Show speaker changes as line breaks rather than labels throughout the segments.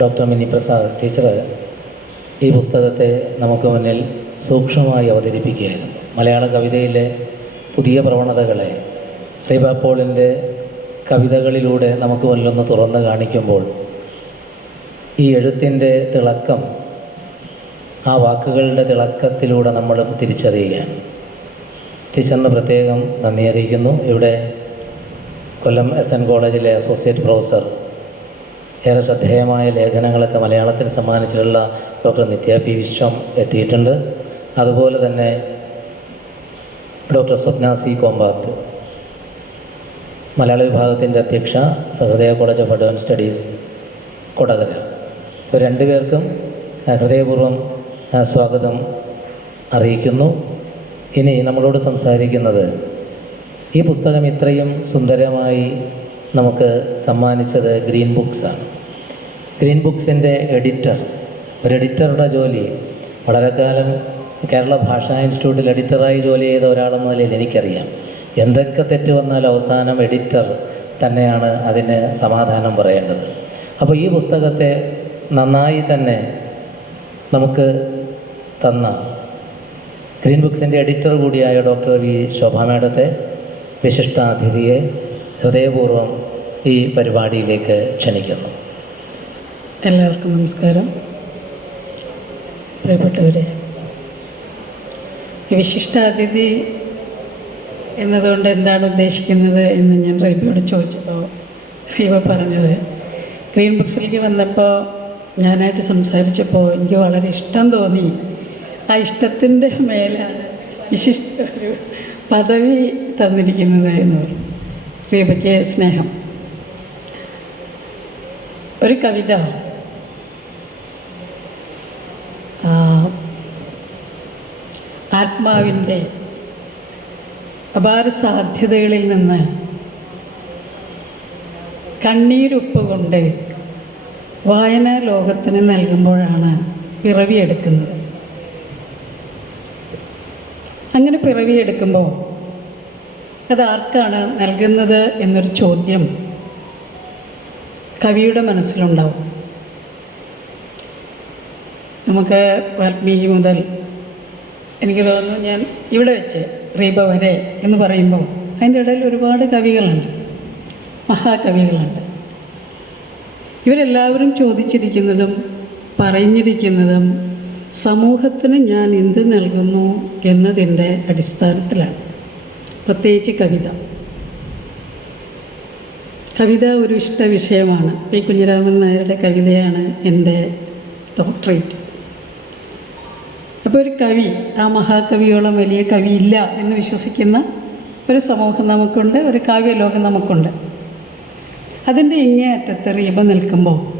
Doctor mini Prasad teacher ഈ പുസ്തകത്തെ നമുക്ക് മുന്നിൽ സൂക്ഷ്മമായി അവതരിപ്പിക്കുകയായിരുന്നു. മലയാള കവിതയിലെ പുതിയ പ്രവണതകളെ റീബ പോളിന്റെ കവിതകളിലൂടെ നമുക്ക് മുന്നിലൊന്ന് തുറന്ന് കാണിക്കുമ്പോൾ ഈ എഴുത്തിന്റെ തിളക്കം ആ വാക്കുകളുടെ തിളക്കത്തിലൂടെ നമ്മൾ തിരിച്ചറിയുകയാണ്. ടീച്ചറിന് പ്രത്യേകം നന്ദി അറിയിക്കുന്നു. ഇവിടെ കൊല്ലം എസ് എൻ കോളേജിലെ അസോസിയേറ്റ് പ്രൊഫസർ ഏറെ ശ്രദ്ധേയമായ ലേഖനങ്ങളൊക്കെ മലയാളത്തിന് സമ്മാനിച്ചിട്ടുള്ള ഡോക്ടർ നിത്യ പി വിശ്വം എത്തിയിട്ടുണ്ട്. അതുപോലെ തന്നെ ഡോക്ടർ സ്വപ്ന സി കോമ്പാത്ത് മലയാള വിഭാഗത്തിന്റെ അധ്യക്ഷ Sahrudaya college of advance studies Kodakara. ഇവർ രണ്ടുപേർക്കും പേർക്കും ഹൃദയപൂർവം സ്വാഗതം അറിയിക്കുന്നു. ഇനി നമ്മളോട് സംസാരിക്കുന്നത് ഈ പുസ്തകം ഇത്രയും സുന്ദരമായി സമ്മാനിച്ചത് ഗ്രീൻ ബുക്സാണ് ഗ്രീൻ ബുക്സിന്റെ എഡിറ്റർ ഒരു എഡിറ്ററുടെ ജോലി. വളരെ കാലം കേരള ഭാഷാ ഇൻസ്റ്റിറ്റ്യൂട്ടിൽ എഡിറ്ററായി ജോലി ചെയ്ത ഒരാളെന്ന നിലയിൽ എനിക്കറിയാം. എന്തൊക്കെ തെറ്റ് വന്നാലും അവസാനം എഡിറ്റർ തന്നെയാണ് അതിന് സമാധാനം പറയേണ്ടത്. അപ്പോൾ ഈ പുസ്തകത്തെ നന്നായി തന്നെ നമുക്ക് തന്ന ഗ്രീൻ ബുക്സിന്റെ എഡിറ്റർ കൂടിയായ ഡോക്ടർ വി ശോഭ മേഡത്തെ വിശിഷ്ട അതിഥിയെ ഹൃദയപൂർവം ഈ പരിപാടിയിലേക്ക് ക്ഷണിക്കുന്നു.
എല്ലാവർക്കും നമസ്കാരം. പ്രിയപ്പെട്ടവരെ വിശിഷ്ടാതിഥി എന്നതുകൊണ്ട് എന്താണ് ഉദ്ദേശിക്കുന്നത് എന്ന് ഞാൻ റീബയോട് ചോദിച്ചപ്പോൾ റീബ പറഞ്ഞത്. ഗ്രീൻ ബുക്സിലേക്ക് വന്നപ്പോൾ ഞാനായിട്ട് സംസാരിച്ചപ്പോൾ എനിക്ക് വളരെ ഇഷ്ടം തോന്നി. ആ ഇഷ്ടത്തിന്റെ മേലാണ് വിശിഷ്ട ഒരു പദവി തന്നിരിക്കുന്നത് എന്ന് പറഞ്ഞു. റീബയ്ക്ക് സ്നേഹം. ഒരു കവിത. ആത്മാവിന്റെ അപാര സാധ്യതകളിൽ നിന്ന് കണ്ണീരുപ്പ് കൊണ്ട് വായനാ ലോകത്തിന് നൽകുമ്പോഴാണ് പിറവിയെടുക്കുന്നത് അങ്ങനെ പിറവിയെടുക്കുമ്പോൾ അത് ആർക്കാണ് നൽകുന്നത് എന്നൊരു ചോദ്യം കവിയുടെ മനസ്സിലുണ്ടാവും. നമുക്ക് വാൽമീകി മുതൽ എനിക്ക് തോന്നുന്നു ഞാൻ ഇവിടെ വെച്ച് റീബ വരെ എന്ന് പറയുമ്പോൾ അതിന്റെ ഇടയിൽ ഒരുപാട് കവികളുണ്ട്. മഹാകവികളുണ്ട്. ഇവരെല്ലാവരും ചോദിച്ചിരിക്കുന്നതും പറഞ്ഞിരിക്കുന്നതും സമൂഹത്തിന് ഞാൻ എന്ത് നൽകുന്നു എന്നതിന്റെ അടിസ്ഥാനത്തിലാണ്. പ്രത്യേകിച്ച് കവിത. കവിത ഒരു ഇഷ്ട വിഷയമാണ്. പി. കുഞ്ഞിരാമൻ നായരുടെ കവിതയാണ് എന്റെ ഡോക്ടറേറ്റ്. അപ്പോൾ ഒരു കവി ആ മഹാകവിയോളം വലിയ കവിയില്ല എന്ന് വിശ്വസിക്കുന്ന ഒരു സമൂഹം നമുക്കുണ്ട് ഒരു കാവ്യലോകം നമുക്കുണ്ട്. അതിന്റെ ഇങ്ങേയറ്റത്ത് റീബ നിൽക്കുമ്പോൾ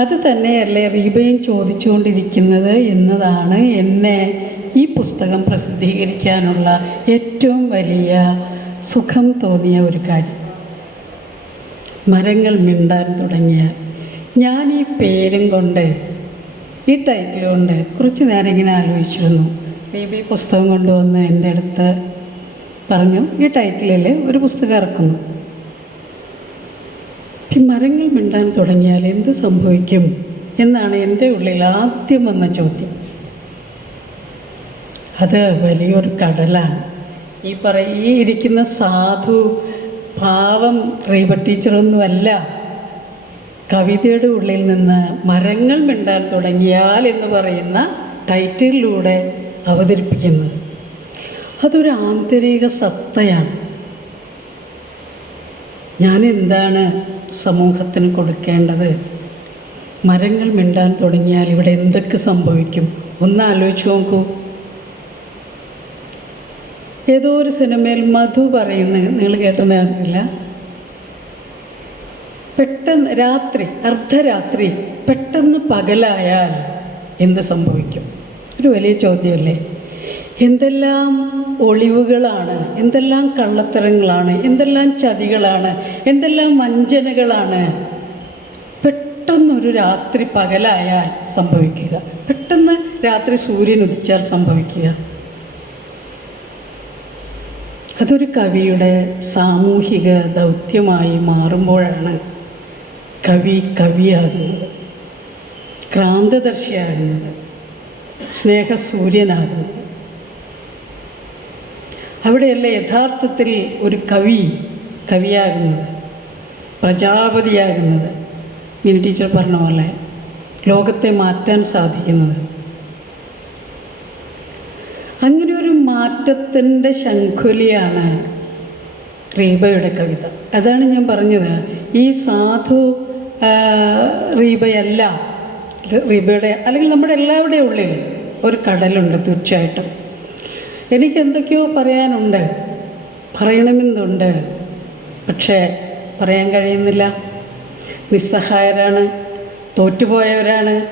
അത് തന്നെയല്ലേ റീബയും ചോദിച്ചുകൊണ്ടിരിക്കുന്നത് എന്നതാണ് എന്നെ ഈ പുസ്തകം പ്രസിദ്ധീകരിക്കാനുള്ള ഏറ്റവും വലിയ സുഖം തോന്നിയ ഒരു കാര്യം. മരങ്ങൾ മിണ്ടാൻ തുടങ്ങിയ ഞാൻ ഈ പേരും കൊണ്ട് ഈ ടൈറ്റിൽ കൊണ്ട് കുറച്ച് നേരം ഇങ്ങനെ ആലോചിച്ചിരുന്നു. ബേബി പുസ്തകം കൊണ്ടുവന്ന് എന്റെ അടുത്ത് പറഞ്ഞു ഈ ടൈറ്റിലിൽ ഒരു പുസ്തകം ഇറക്കുന്നു. ഈ മരങ്ങൾ മിണ്ടാൻ തുടങ്ങിയാൽ എന്ത് സംഭവിക്കും എന്നാണ് എന്റെ ഉള്ളിൽ ആദ്യം വന്ന ചോദ്യം. അത് വലിയൊരു കടലാണ്. ഈ പറ ഈ ഇരിക്കുന്ന സാധു ഭാവം റീബ ടീച്ചറൊന്നുമല്ല. കവിതയുടെ ഉള്ളിൽ നിന്ന് മരങ്ങൾ മിണ്ടാൻ തുടങ്ങിയാൽ എന്ന് പറയുന്ന ടൈറ്റിലൂടെ അവതരിപ്പിക്കുന്നത്. അതൊരു ആന്തരിക സത്തയാണ്. ഞാൻ എന്താണ് സമൂഹത്തിന് കൊടുക്കേണ്ടത്? മരങ്ങൾ മിണ്ടാൻ തുടങ്ങിയാൽ ഇവിടെ എന്തൊക്കെ സംഭവിക്കും? ഒന്ന് ആലോചിച്ച് നോക്കൂ. ഏതോ ഒരു സിനിമയിൽ മധു പറയുന്നത് നിങ്ങൾ കേട്ടെന്ന് അറിയില്ല പെട്ടെന്ന് രാത്രി അർദ്ധരാത്രി പെട്ടെന്ന് പകലായാൽ എന്ത് സംഭവിക്കും? ഒരു വലിയ ചോദ്യമല്ലേ? എന്തെല്ലാം ഒളിവുകളാണ് എന്തെല്ലാം കള്ളത്തരങ്ങളാണ് എന്തെല്ലാം ചതികളാണ് എന്തെല്ലാം വഞ്ചനകളാണ് പെട്ടെന്നൊരു രാത്രി പകലായാൽ സംഭവിക്കുക. പെട്ടെന്ന് രാത്രി സൂര്യൻ ഉദിച്ചാൽ സംഭവിക്കുക. അതൊരു കവിയുടെ സാമൂഹിക ദൗത്യമായി മാറുമ്പോഴാണ് കവി കവിയാകുന്നത്. ക്രാന്തദർശിയാകുന്നത്. സ്നേഹസൂര്യനാകുന്നത്. അവിടെയല്ല യഥാർത്ഥത്തിൽ ഒരു കവി കവിയാകുന്നത് പ്രജാപതിയാകുന്നത് മിനി ടീച്ചർ പറഞ്ഞ പോലെ ലോകത്തെ മാറ്റാൻ സാധിക്കുന്നത്. അങ്ങനെ മാറ്റത്തിന്റെ ശംഖുലിയാണ് റീബയുടെ കവിത. അതാണ് ഞാൻ പറഞ്ഞത്. ഈ സാധു റീബയല്ല റീബയുടെ അല്ലെങ്കിൽ നമ്മുടെ എല്ലാവരുടെയും ഉള്ളിൽ ഒരു കടലുണ്ട് തീർച്ചയായിട്ടും. എനിക്ക് എന്തൊക്കെയോ പറയാനുണ്ട്. പറയണമെന്നുണ്ട്. പക്ഷേ പറയാൻ കഴിയുന്നില്ല. നിസ്സഹായരാണ് തോറ്റുപോയവരാണ്.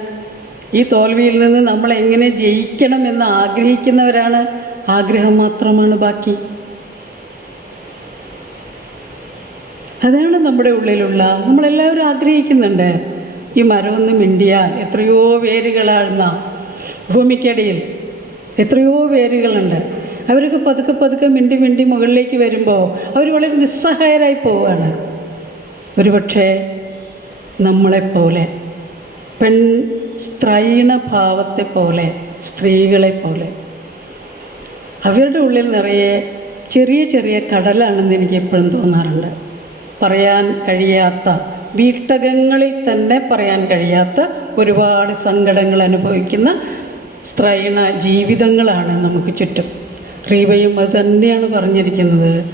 ഈ തോൽവിയിൽ നിന്ന് നമ്മൾ എങ്ങനെ ജയിക്കണമെന്ന് ആഗ്രഹിക്കുന്നവരാണ്. ആഗ്രഹം മാത്രമാണ് ബാക്കി. അതാണ് നമ്മുടെ ഉള്ളിലുള്ള നമ്മളെല്ലാവരും ആഗ്രഹിക്കുന്നുണ്ട് ഈ മരമൊന്നും മിണ്ടിയ എത്രയോ വേരുകളാഴ്ന്ന ഭൂമിക്കടിയിൽ എത്രയോ വേരുകളുണ്ട്. അവരൊക്കെ പതുക്കെ പതുക്കെ മിണ്ടി മിണ്ടി മുകളിലേക്ക് വരുമ്പോൾ അവർ വളരെ നിസ്സഹായരായി പോവുകയാണ്. ഒരുപക്ഷെ നമ്മളെപ്പോലെ പെൺ സ്ത്രൈണ ഭാവത്തെ പോലെ സ്ത്രീകളെ പോലെ അവരുടെ ഉള്ളിൽ നിറയെ ചെറിയ ചെറിയ കടലാണെന്ന് എനിക്ക് എപ്പോഴും തോന്നാറുണ്ട്. പറയാൻ കഴിയാത്ത വീട്ടകങ്ങളിൽ തന്നെ പറയാൻ കഴിയാത്ത ഒരുപാട് സങ്കടങ്ങൾ അനുഭവിക്കുന്ന സ്ത്രൈണ ജീവിതങ്ങളാണ് നമുക്ക് ചുറ്റും. റീവയും അത് തന്നെയാണ് പറഞ്ഞിരിക്കുന്നത്.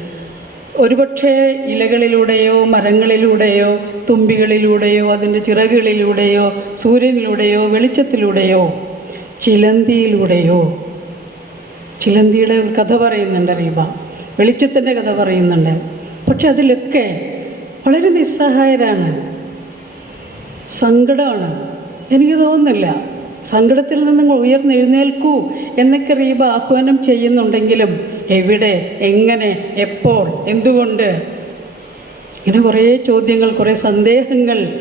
ഒരുപക്ഷെ ഇലകളിലൂടെയോ മരങ്ങളിലൂടെയോ തുമ്പികളിലൂടെയോ അതിന്റെ ചിറകുകളിലൂടെയോ സൂര്യനിലൂടെയോ വെളിച്ചത്തിലൂടെയോ ചിലന്തിയിലൂടെയോ ചിലന്തിയുടെ ഒരു കഥ പറയുന്നുണ്ട് റീബ. വെളിച്ചത്തിന്റെ കഥ പറയുന്നുണ്ട്. പക്ഷെ അതിലൊക്കെ വളരെ നിസ്സഹായരാണ്. സങ്കടമാണ്. എനിക്ക് തോന്നുന്നില്ല. സങ്കടത്തിൽ നിന്ന് നിങ്ങൾ ഉയർന്നെഴുന്നേൽക്കൂ എന്നൊക്കെ റീബ ആഹ്വാനം ചെയ്യുന്നുണ്ടെങ്കിലും എവിടെ എങ്ങനെ എപ്പോൾ എന്തുകൊണ്ട്? ഇങ്ങനെ കുറേ ചോദ്യങ്ങൾ കുറേ സന്ദേഹങ്ങൾ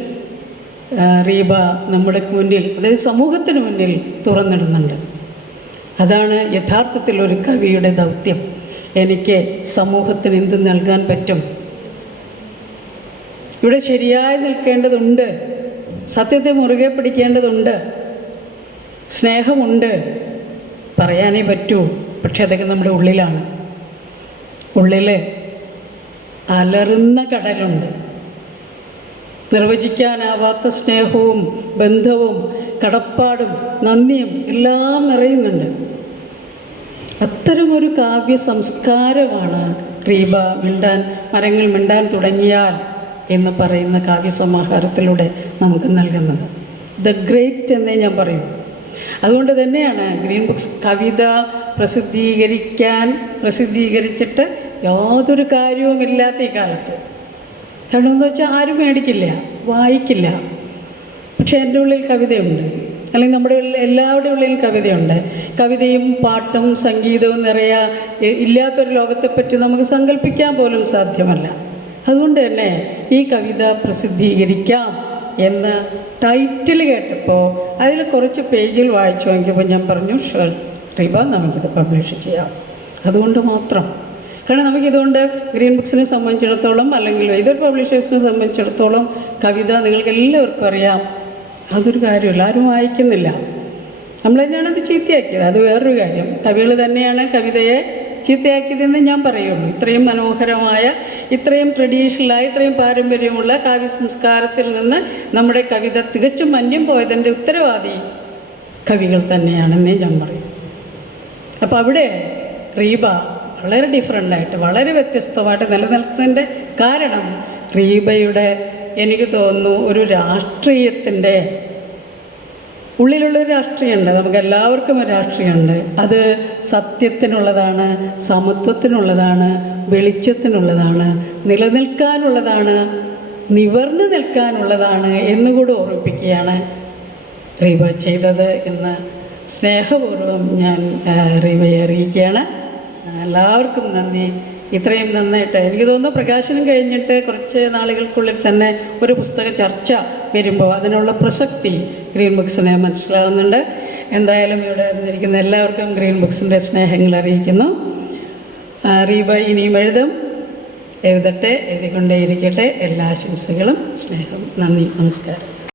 റീബ നമ്മുടെ മുന്നിൽ അതായത് സമൂഹത്തിന് മുന്നിൽ തുറന്നിടുന്നുണ്ട്. അതാണ് യഥാർത്ഥത്തിൽ ഒരു കവിയുടെ ദൗത്യം. എനിക്ക് സമൂഹത്തിന് എന്ത് നൽകാൻ പറ്റും? ഇവിടെ ശരിയായി നിൽക്കേണ്ടതുണ്ട്. സത്യത്തെ മുറുകെ പിടിക്കേണ്ടതുണ്ട്. സ്നേഹമുണ്ട്. പറയാനേ പറ്റൂ പക്ഷെ അതൊക്കെ നമ്മുടെ ഉള്ളിലാണ്. ഉള്ളിൽ അലറുന്ന കടലുണ്ട്. നിർവചിക്കാനാവാത്ത സ്നേഹവും ബന്ധവും കടപ്പാടും നന്ദിയും എല്ലാം നിറയുന്നുണ്ട്. അത്തരമൊരു കാവ്യ സംസ്കാരമാണ് റീബ മിണ്ടാൻ മരങ്ങൾ മിണ്ടാൻ തുടങ്ങിയാൽ എന്ന് പറയുന്ന കാവ്യസമാഹാരത്തിലൂടെ നമുക്ക് നൽകുന്നത്. ദ ഗ്രേറ്റ് എന്നേ ഞാൻ പറയും. അതുകൊണ്ട് തന്നെയാണ് ഗ്രീൻ ബുക്സ് കവിത പ്രസിദ്ധീകരിക്കാൻ പ്രസിദ്ധീകരിച്ചിട്ട് യാതൊരു കാര്യവുമില്ലാത്ത ഈ കാലത്ത്. കാരണം എന്താ വെച്ചാൽ ആരും മേടിക്കില്ല വായിക്കില്ല. പക്ഷേ എന്റെ ഉള്ളിൽ കവിതയുണ്ട്. അല്ലെങ്കിൽ നമ്മുടെ ഉള്ളിൽ എല്ലാവരുടെ ഉള്ളിൽ കവിതയുണ്ട്. കവിതയും പാട്ടും സംഗീതവും നിറയ ഇല്ലാത്തൊരു ലോകത്തെപ്പറ്റി നമുക്ക് സങ്കല്പിക്കാൻ പോലും സാധ്യമല്ല. അതുകൊണ്ട് തന്നെ ഈ കവിത പ്രസിദ്ധീകരിക്കാം എന്ന് ടൈറ്റിൽ കേട്ടപ്പോൾ അതിൽ കുറച്ച് പേജിൽ വായിച്ചു നോക്കിയപ്പോൾ ഞാൻ പറഞ്ഞു ഷുവർ റീബ നമുക്കിത് പബ്ലിഷ് ചെയ്യാം. അതുകൊണ്ട് മാത്രം. കാരണം നമുക്കിതുകൊണ്ട് ഗ്രീൻ ബുക്സിനെ സംബന്ധിച്ചിടത്തോളം അല്ലെങ്കിൽ ഇതൊരു പബ്ലിഷേഴ്സിനെ സംബന്ധിച്ചിടത്തോളം കവിത നിങ്ങൾക്ക് എല്ലാവർക്കും അറിയാം. അതൊരു കാര്യമില്ല. ആരും വായിക്കുന്നില്ല. നമ്മൾ തന്നെയാണ് അത് ചീത്തയാക്കിയത്. അത് വേറൊരു കാര്യം. കവികൾ തന്നെയാണ് കവിതയെ ചീത്തയാക്കിയതെന്ന് ഞാൻ പറയുള്ളൂ. ഇത്രയും മനോഹരമായ ഇത്രയും ട്രഡീഷണലായ ഇത്രയും പാരമ്പര്യമുള്ള കാവ്യ സംസ്കാരത്തിൽ നിന്ന് നമ്മുടെ കവിത തികച്ചും മന്യം പോയതിന്റെ ഉത്തരവാദി കവികൾ തന്നെയാണെന്നേ ഞാൻ പറയും. അപ്പോൾ അവിടെ റീബ വളരെ ഡിഫറെന്റായിട്ട് വളരെ വ്യത്യസ്തമായിട്ട് നിലനിൽക്കുന്നതിന്റെ കാരണം റീബയുടെ എനിക്ക് തോന്നുന്നു ഒരു രാഷ്ട്രീയത്തിന്റെ ഉള്ളിലുള്ളൊരു രാഷ്ട്രീയമുണ്ട്. നമുക്ക് എല്ലാവർക്കും ഒരു രാഷ്ട്രീയമുണ്ട്. അത് സത്യത്തിനുള്ളതാണ് സമത്വത്തിനുള്ളതാണ് വെളിച്ചത്തിനുള്ളതാണ് നിലനിൽക്കാനുള്ളതാണ് നിവർന്നു നിൽക്കാനുള്ളതാണ് എന്നുകൂടി ഓർമ്മിപ്പിക്കുകയാണ് റീവ ചെയ്തത് എന്ന് സ്നേഹപൂർവം ഞാൻ റീവയെ അറിയിക്കുകയാണ്. എല്ലാവർക്കും നന്ദി. ഇത്രയും നന്നായിട്ട്. എനിക്ക് തോന്നുന്നു പ്രകാശനം കഴിഞ്ഞിട്ട് കുറച്ച് നാളുകൾക്കുള്ളിൽ തന്നെ ഒരു പുസ്തക ചർച്ച വരുമ്പോൾ അതിനുള്ള പ്രസക്തി ഗ്രീൻ ബുക്സിനെ മനസ്സിലാകുന്നുണ്ട്. എന്തായാലും ഇവിടെ വന്നിരിക്കുന്ന എല്ലാവർക്കും ഗ്രീൻ ബുക്സിന്റെ സ്നേഹങ്ങൾ അറിയിക്കുന്നു. റീബ ഇനിയും എഴുതും. എഴുതട്ടെ എഴുതിക്കൊണ്ടേയിരിക്കട്ടെ. എല്ലാ ആശംസകളും സ്നേഹം നന്ദി നമസ്കാരം.